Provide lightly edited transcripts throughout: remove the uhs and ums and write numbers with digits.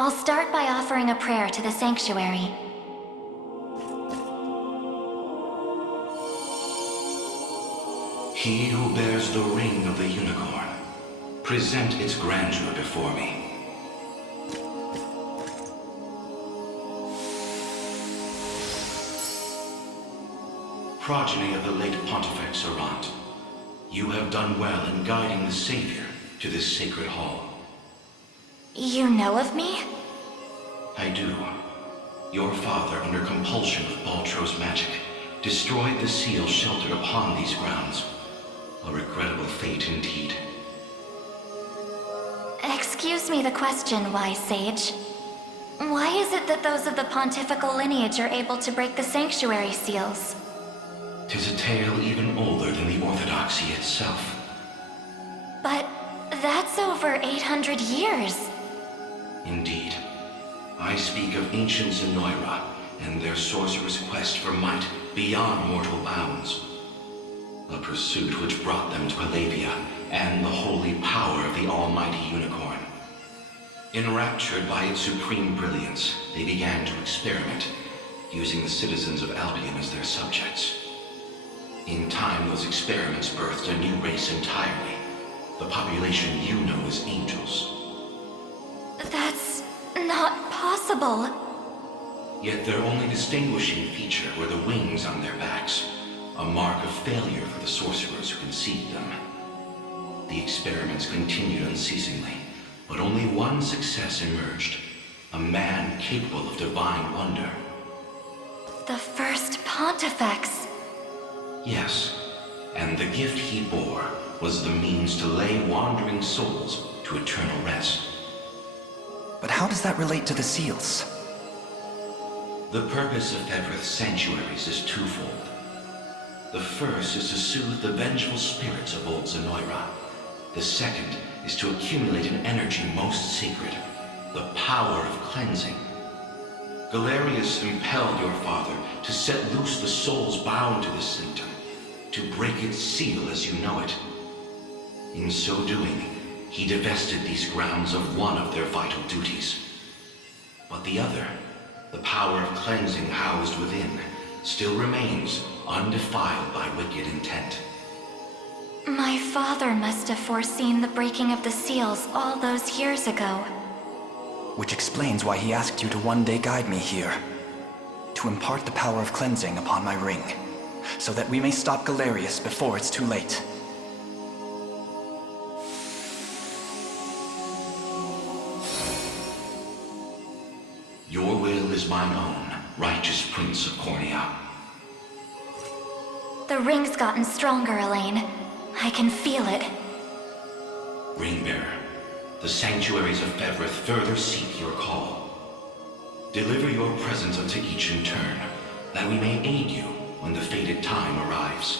I'll start by offering a prayer to the Sanctuary. He who bears the ring of the unicorn, present its grandeur before me. Progeny of the late Pontifex Errant, you have done well in guiding the Savior to this sacred hall. You know of me? I do. Your father, under compulsion of Baltro's magic, destroyed the seal sheltered upon these grounds. A regrettable fate indeed. Excuse me the question, wise sage. Why is it that those of the pontifical lineage are able to break the Sanctuary seals? 'Tis a tale even older than the Orthodoxy itself. But that's over 800 years. Indeed. I speak of ancient Zenoira and their sorcerer's quest for might beyond mortal bounds. A pursuit which brought them to Palavia and the holy power of the almighty unicorn. Enraptured by its supreme brilliance, they began to experiment, using the citizens of Albion as their subjects. In time, those experiments birthed a new race entirely. The population you know as angels. That's not possible. Yet their only distinguishing feature were the wings on their backs, a mark of failure for the sorcerers who conceived them. The experiments continued unceasingly, but only one success emerged. A man capable of divine wonder. The first Pontifex. Yes, and the gift he bore was the means to lay wandering souls to eternal rest. But how does that relate to the seals? The purpose of Fevroth's Sanctuaries is twofold. The first is to soothe the vengeful spirits of old Zenoira. The second is to accumulate an energy most sacred, the power of cleansing. Galerius impelled your father to set loose the souls bound to this symptom, to break its seal as you know it. In so doing, he divested these grounds of one of their vital duties. But the other, the power of cleansing housed within, still remains undefiled by wicked intent. My father must have foreseen the breaking of the seals all those years ago. Which explains why he asked you to one day guide me here. To impart the power of cleansing upon my ring, so that we may stop Galerius before it's too late. Your will is mine own, righteous Prince of Cornea. The ring's gotten stronger, Elaine. I can feel it. Ringbearer, the Sanctuaries of Fevroth further seek your call. Deliver your presence unto each in turn, that we may aid you when the fated time arrives.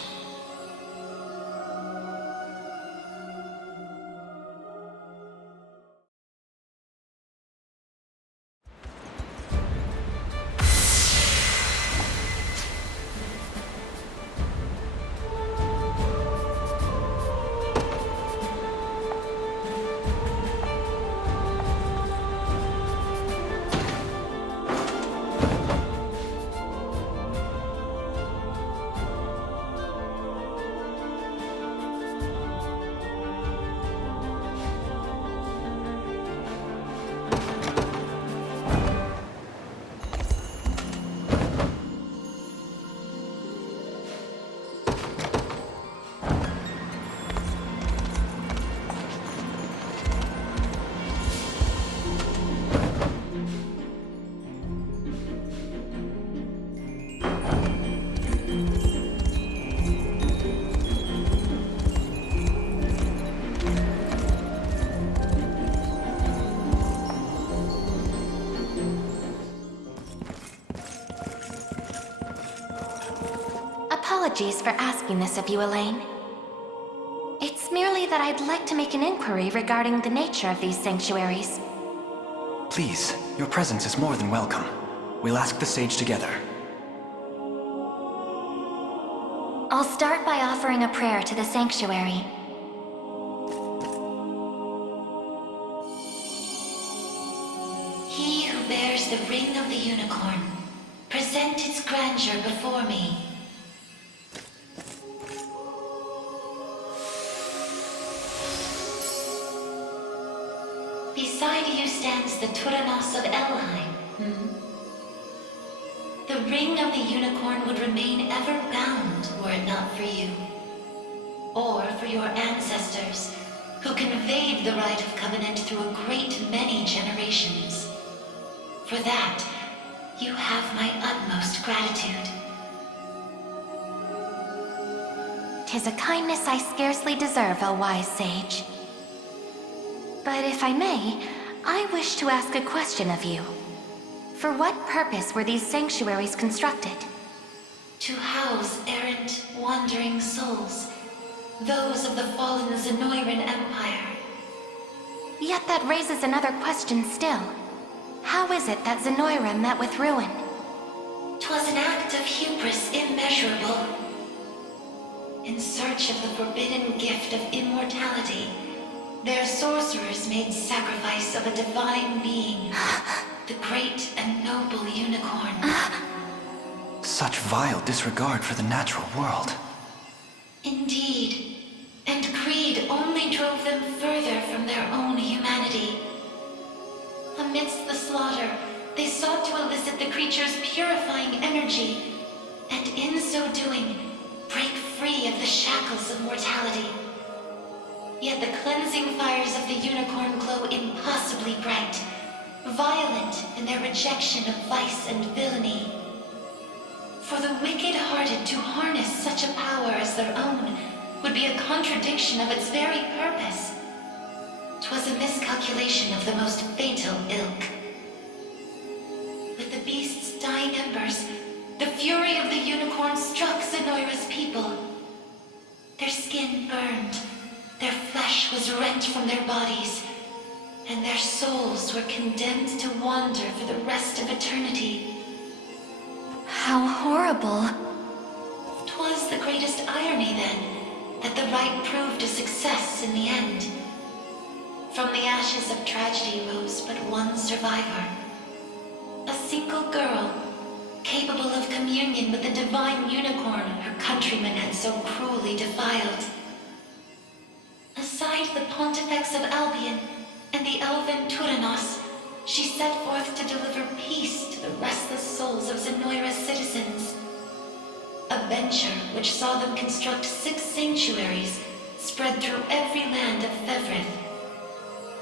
Apologies for asking this of you, Elaine. It's merely that I'd like to make an inquiry regarding the nature of these sanctuaries. Please, your presence is more than welcome. We'll ask the sage together. I'll start by offering a prayer to the Sanctuary. bears the Ring of the Unicorn. Present its grandeur before me. Beside you stands the Tyrannos of Elheim. The Ring of the Unicorn would remain ever bound were it not for you. Or for your ancestors, who conveyed the Rite of Covenant through a great many generations. For that, you have my utmost gratitude. 'Tis a kindness I scarcely deserve, O wise sage. But if I may, I wish to ask a question of you. For what purpose were these sanctuaries constructed? To house errant, wandering souls, those of the fallen Zenoiran Empire. Yet that raises another question still. How is it that Zenoira met with ruin? 'Twas an act of hubris immeasurable. In search of the forbidden gift of immortality, their sorcerers made sacrifice of a divine being, the great and noble unicorn. Such vile disregard for the natural world. Indeed. And greed only drove them further from their own humanity. Amidst the slaughter, they sought to elicit the creature's purifying energy, and in so doing, break free of the shackles of mortality. Yet the cleansing fires of the unicorn glow impossibly bright, violent in their rejection of vice and villainy. For the wicked-hearted to harness such a power as their own would be a contradiction of its very purpose. 'Twas a miscalculation of the most fatal ilk. With the beast's dying embers, the fury of the unicorn struck Zenoira's people. Their skin burned, their flesh was rent from their bodies, and their souls were condemned to wander for the rest of eternity. How horrible. 'Twas the greatest irony, then, that the rite proved a success in the end. From the ashes of tragedy rose but one survivor. A single girl, capable of communion with the divine unicorn her countrymen had so cruelly defiled. Aside the Pontifex of Albion and the elven Tyrannos, she set forth to deliver peace to the restless souls of Zenoira's citizens. A venture which saw them construct 6 sanctuaries spread through every land of Thevrith.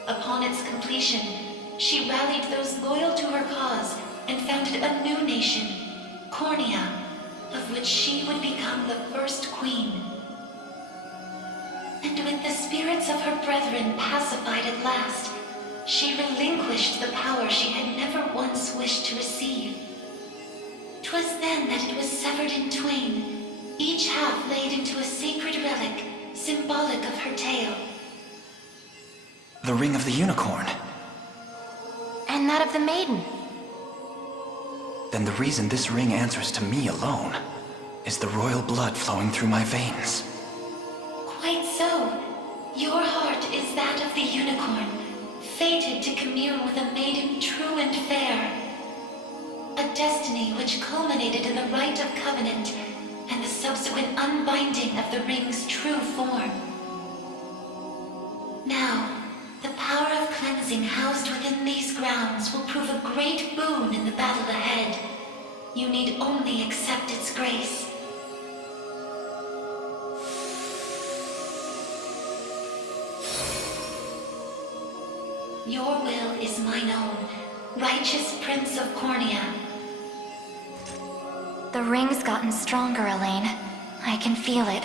Upon its completion, she rallied those loyal to her cause and founded a new nation, Cornea, of which she would become the first queen. And with the spirits of her brethren pacified at last, she relinquished the power she had never once wished to receive. 'Twas then that it was severed in twain, each half laid into a sacred relic, symbolic of her tale. The Ring of the Unicorn. And that of the maiden. Then the reason this ring answers to me alone is the royal blood flowing through my veins. Quite so. Your heart is that of the unicorn, fated to commune with a maiden true and fair. A destiny which culminated in the Rite of Covenant and the subsequent unbinding of the ring's true form. Now, the power of cleansing housed within these grounds will prove a great boon in the battle ahead. You need only accept its grace. Your will is mine own, righteous Prince of Cornea. The ring's gotten stronger, Elaine. I can feel it.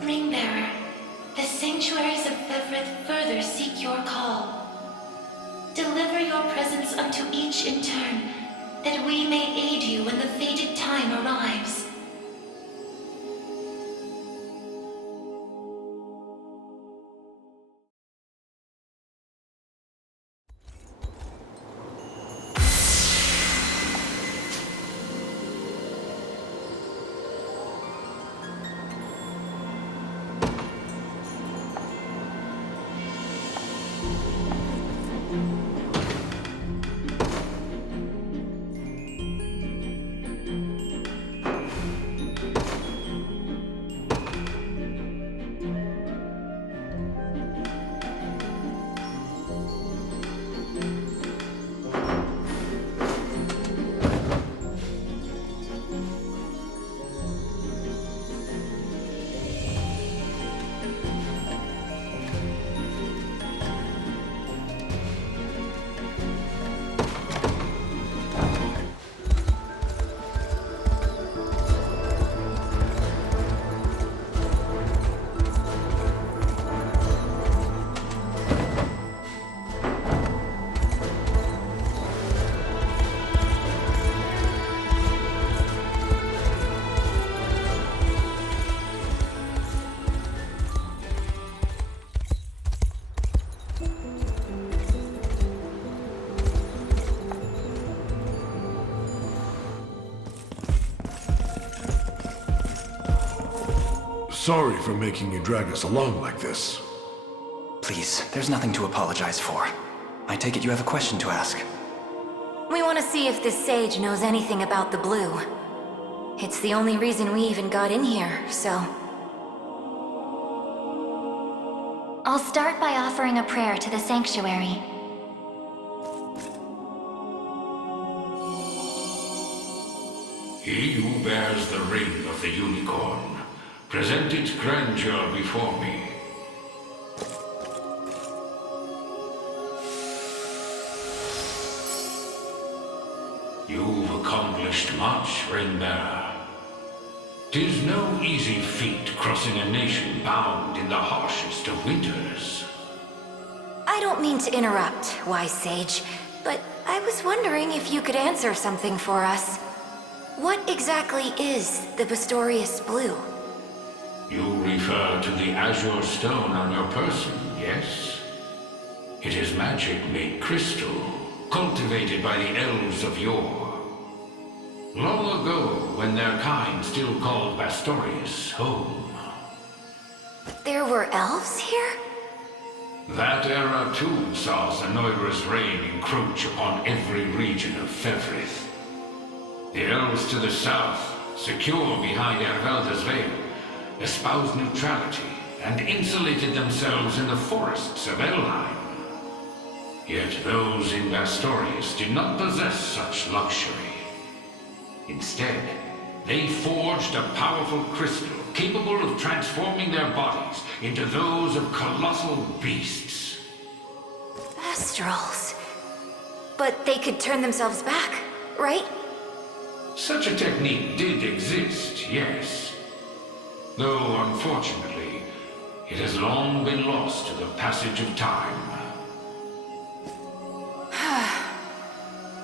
Ringbearer, the sanctuaries of Thevrith further seek your call. Deliver your presence unto each in turn, that we may aid you when the fated time arrives. Sorry for making you drag us along like this. Please, there's nothing to apologize for. I take it you have a question to ask. We want to see if this sage knows anything about the blue. It's the only reason we even got in here, so... I'll start by offering a prayer to the Sanctuary. He who bears the ring of the unicorn, present its grandeur before me. You've accomplished much, Ring-bearer. 'Tis no easy feat crossing a nation bound in the harshest of winters. I don't mean to interrupt, wise sage, but I was wondering if you could answer something for us. What exactly is the Pistorius Blue? You refer to the azure stone on your person, yes? It is magic made crystal, cultivated by the elves of yore. Long ago, when their kind still called Bastorius home. There were elves here? That era too saw Zenoira's reign encroach upon every region of Fevrith. The elves to the south, secure behind Ervelda's veil, espoused neutrality and insulated themselves in the forests of Elheim. Yet those in Bastorius did not possess such luxury. Instead, they forged a powerful crystal capable of transforming their bodies into those of colossal beasts. Astrals. But they could turn themselves back, right? Such a technique did exist, yes. Though, unfortunately, it has long been lost to the passage of time.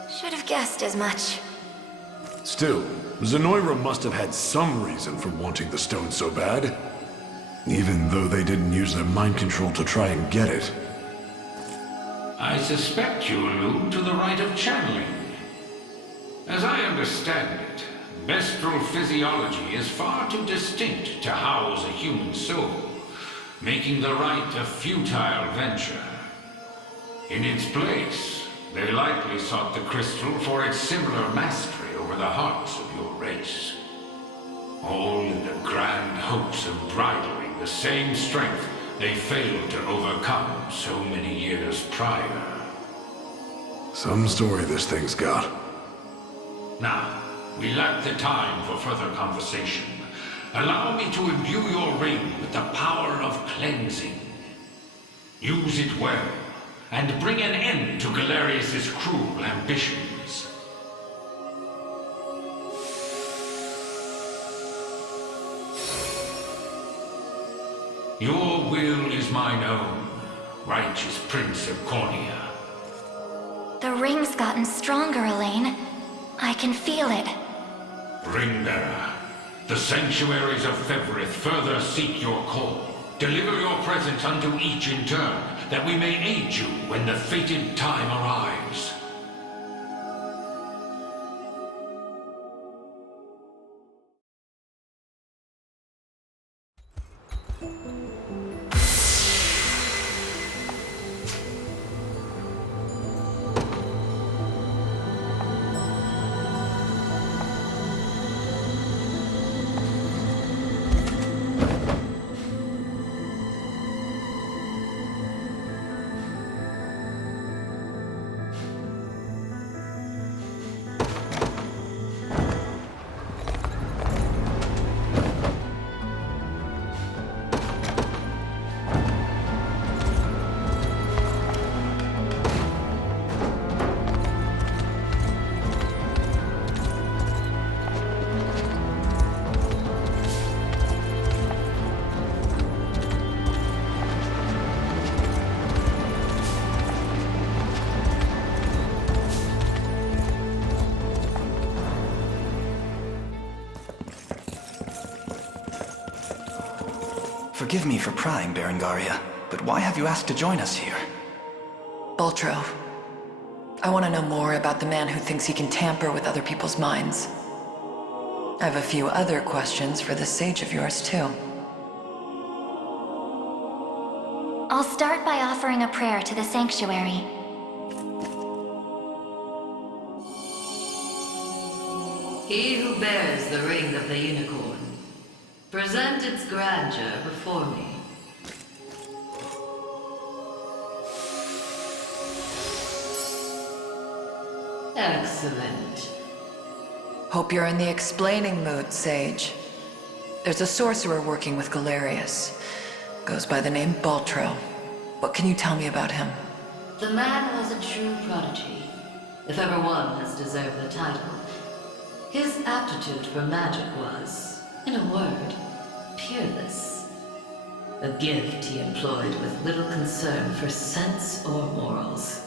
Should have guessed as much. Still, Zenoira must have had some reason for wanting the stone so bad. Even though they didn't use their mind control to try and get it. I suspect you allude to the rite of channeling. As I understand it, bestral physiology is far too distinct to house a human soul, making the rite a futile venture. In its place, they likely sought the crystal for its similar mastery over the hearts of your race. All in the grand hopes of bridling the same strength they failed to overcome so many years prior. Some story this thing's got. Now, we lack the time for further conversation. Allow me to imbue your ring with the power of cleansing. Use it well, and bring an end to Galerius' cruel ambitions. Your will is mine own, righteous Prince of Cornea. The ring's gotten stronger, Elaine. I can feel it. Ring-bearer, the Sanctuaries of Fevrith further seek your call. Deliver your presence unto each in turn, that we may aid you when the fated time arrives. Forgive me for prying, Berengaria, but why have you asked to join us here? Boltro, I want to know more about the man who thinks he can tamper with other people's minds. I have a few other questions for this sage of yours, too. I'll start by offering a prayer to the Sanctuary. He who bears the ring of the unicorn, present its grandeur before me. Excellent. Hope you're in the explaining mood, Sage. There's a sorcerer working with Galerius. Goes by the name Baltro. What can you tell me about him? The man was a true prodigy, if ever one has deserved the title. His aptitude for magic was, in a word, peerless. A gift he employed with little concern for sense or morals.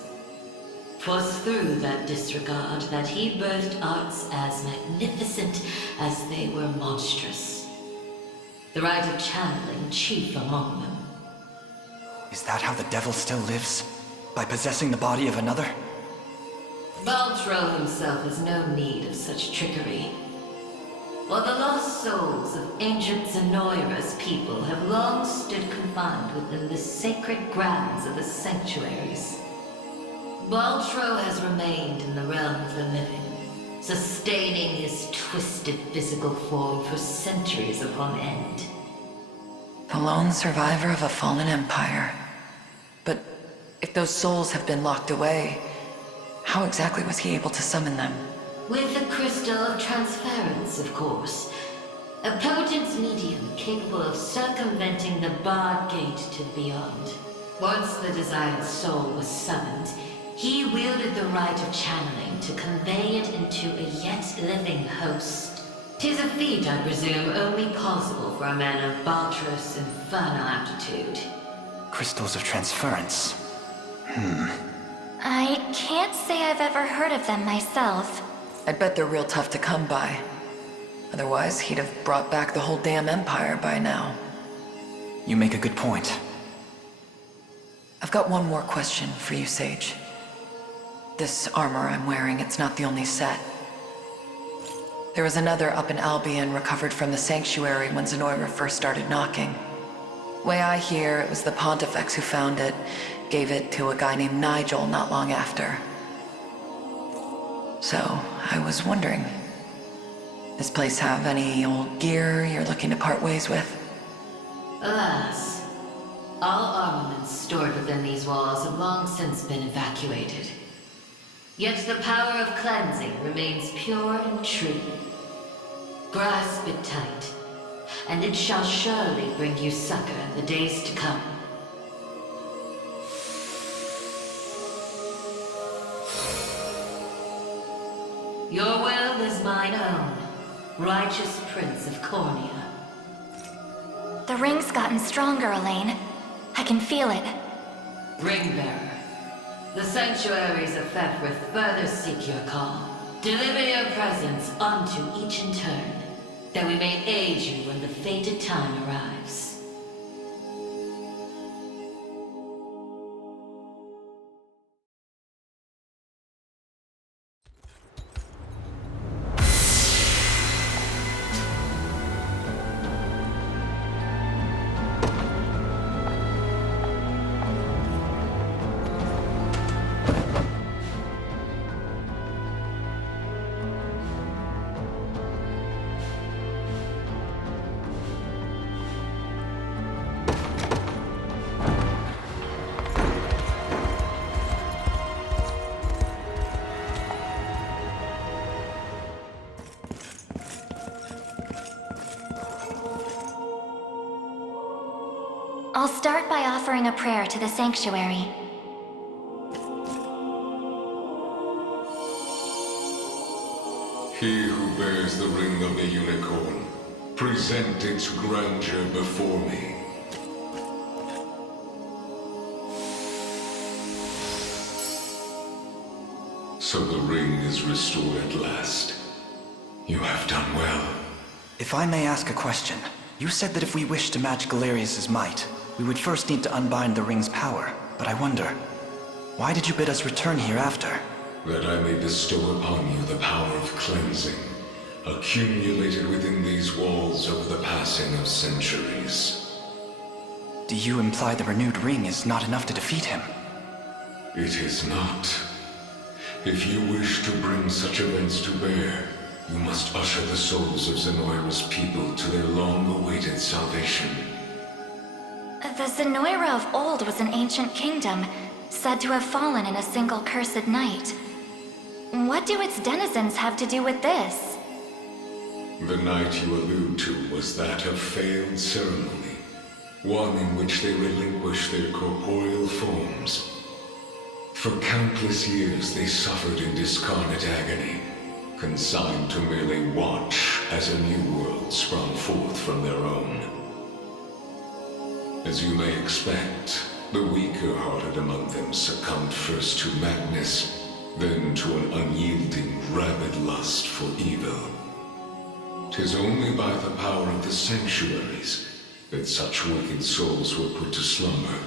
'Twas through that disregard that he birthed arts as magnificent as they were monstrous. The rite of channeling chief among them. Is that how the devil still lives? By possessing the body of another? Baltro himself has no need of such trickery. While the lost souls of ancient Zenoira's people have long stood confined within the sacred grounds of the Sanctuaries, Baltro has remained in the realm of the living, sustaining his twisted physical form for centuries upon end. The lone survivor of a fallen empire. But if those souls have been locked away, how exactly was he able to summon them? With the crystal of transference, of course. A potent medium capable of circumventing the barred gate to the beyond. Once the desired soul was summoned, he wielded the rite of channeling to convey it into a yet living host. 'Tis a feat, I presume, only possible for a man of Baltro's infernal aptitude. Crystals of transference. I can't say I've ever heard of them myself. I'd bet they're real tough to come by. Otherwise, he'd have brought back the whole damn empire by now. You make a good point. I've got one more question for you, Sage. This armor I'm wearing, it's not the only set. There was another up in Albion recovered from the Sanctuary when Zenoira first started knocking. Way I hear, it was the Pontifex who found it, gave it to a guy named Nigel not long after. So, I was wondering, this place have any old gear you're looking to part ways with? Alas, all armaments stored within these walls have long since been evacuated. Yet the power of cleansing remains pure and true. Grasp it tight, and it shall surely bring you succor in the days to come. Your will is mine own, righteous Prince of Cornea. The ring's gotten stronger, Elaine. I can feel it. Ringbearer, the Sanctuaries of Fefrith further seek your call. Deliver your presence unto each in turn, that we may aid you when the fated time arrives. I'll start by offering a prayer to the Sanctuary. He who bears the ring of the unicorn, present its grandeur before me. So the ring is restored at last. You have done well. If I may ask a question, you said that if we wish to match Galerius' might, we would first need to unbind the ring's power. But I wonder, why did you bid us return here after? That I may bestow upon you the power of cleansing, accumulated within these walls over the passing of centuries. Do you imply the renewed ring is not enough to defeat him? It is not. If you wish to bring such events to bear, you must usher the souls of Zenoira's people to their long-awaited salvation. The Zenoira of old was an ancient kingdom, said to have fallen in a single cursed night. What do its denizens have to do with this? The night you allude to was that of failed ceremony, one in which they relinquished their corporeal forms. For countless years they suffered in discarnate agony, consigned to merely watch as a new world sprung forth from their own. As you may expect, the weaker-hearted among them succumbed first to madness, then to an unyielding, rabid lust for evil. 'Tis only by the power of the Sanctuaries that such wicked souls were put to slumber,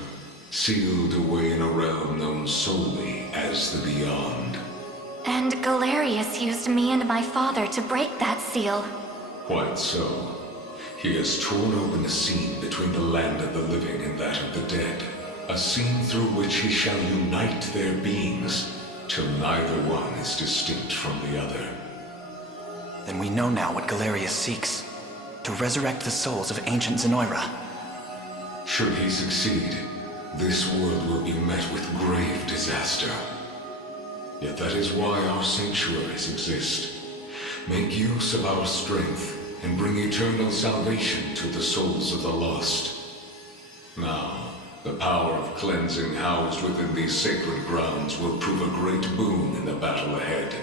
sealed away in a realm known solely as the Beyond. And Galerius used me and my father to break that seal. Quite so. He has torn open a seam between the land of the living and that of the dead, a seam through which he shall unite their beings, till neither one is distinct from the other. Then we know now what Galerius seeks. To resurrect the souls of ancient Zenoira. Should he succeed, this world will be met with grave disaster. Yet that is why our sanctuaries exist. Make use of our strength and bring eternal salvation to the souls of the lost. Now, the power of cleansing housed within these sacred grounds will prove a great boon in the battle ahead.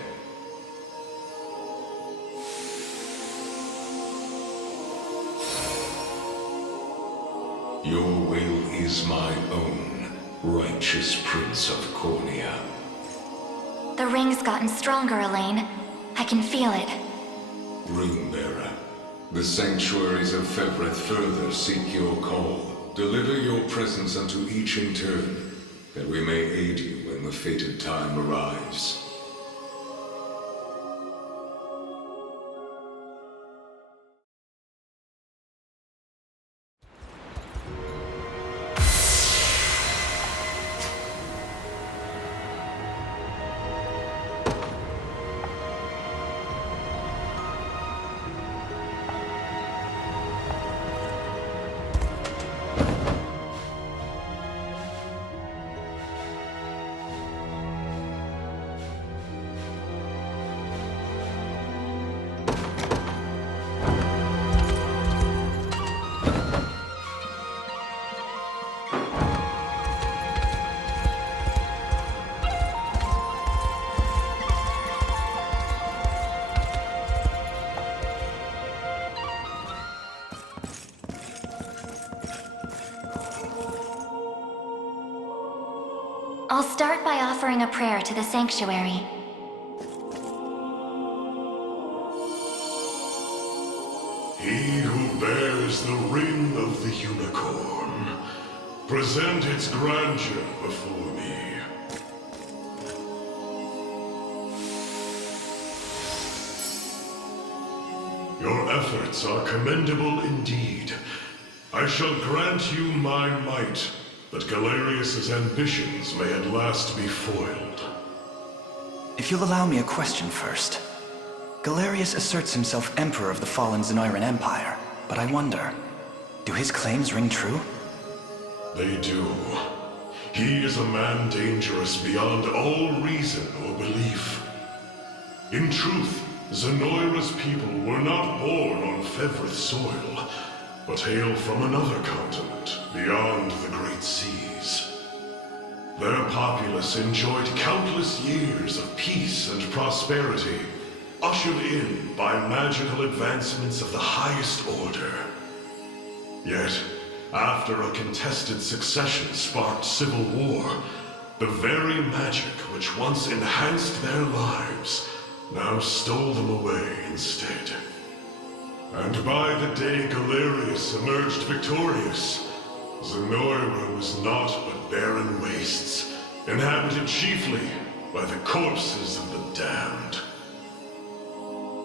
Your will is my own, righteous Prince of Cornea. The ring's gotten stronger, Elaine. I can feel it. Ringbearer, the sanctuaries of Fevreth further seek your call. Deliver your presence unto each in turn, that we may aid you when the fated time arrives. I'll start by offering a prayer to the Sanctuary. He who bears the ring of the unicorn, present its grandeur before me. Your efforts are commendable indeed. I shall grant you my might, that Galerius's ambitions may at last be foiled. If you'll allow me a question first. Galerius asserts himself Emperor of the fallen Zenoiran Empire, but I wonder, do his claims ring true? They do. He is a man dangerous beyond all reason or belief. In truth, Zenoira's people were not born on Fevrith soil, but hail from another continent beyond the great seas. Their populace enjoyed countless years of peace and prosperity, ushered in by magical advancements of the highest order. Yet, after a contested succession sparked civil war, the very magic which once enhanced their lives now stole them away instead. And by the day Galerius emerged victorious, Zenoira was naught but barren wastes, inhabited chiefly by the corpses of the damned.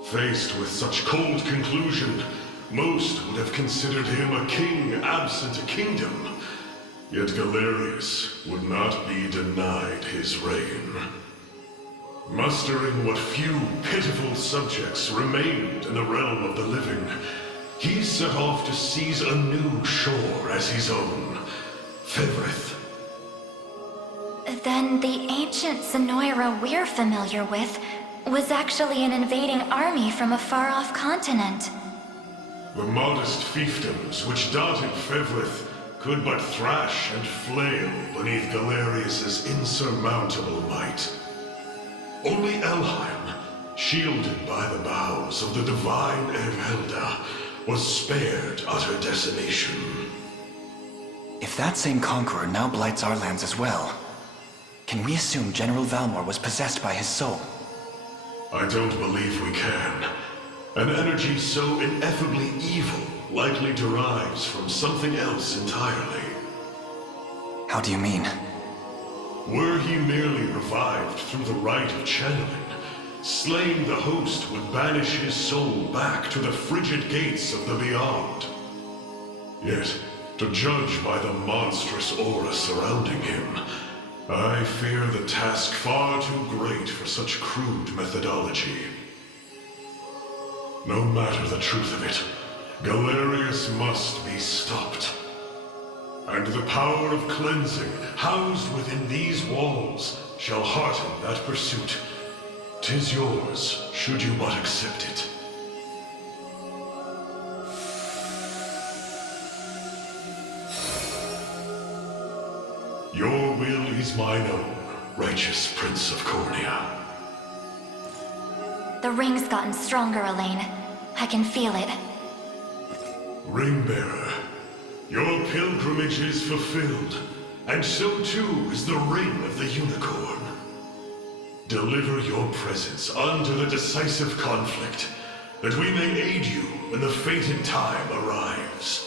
Faced with such cold conclusion, most would have considered him a king absent a kingdom, Yet Galerius would not be denied his reign. Mustering what few pitiful subjects remained in the realm of the living, he set off to seize a new shore as his own, Fevrith. Then the ancient Zenoira we're familiar with was actually an invading army from a far-off continent. The modest fiefdoms which dotted Fevrith could but thrash and flail beneath Galerius's insurmountable might. Only Elheim, shielded by the boughs of the divine Erhelda, was spared utter decimation. If that same conqueror now blights our lands as well, can we assume General Valmor was possessed by his soul? I don't believe we can. An energy so ineffably evil likely derives from something else entirely. How do you mean? Were he merely revived through the rite of channeling, slaying the host would banish his soul back to the frigid gates of the beyond. Yet, to judge by the monstrous aura surrounding him, I fear the task far too great for such crude methodology. No matter the truth of it, Galerius must be stopped. And the power of cleansing housed within these walls shall hearten that pursuit. 'Tis yours, should you but accept it. Your will is mine own, righteous Prince of Cornea. The ring's gotten stronger, Elaine. I can feel it. Ringbearer, your pilgrimage is fulfilled, and so too is the Ring of the Unicorn. Deliver your presence unto the decisive conflict, that we may aid you when the fated time arrives.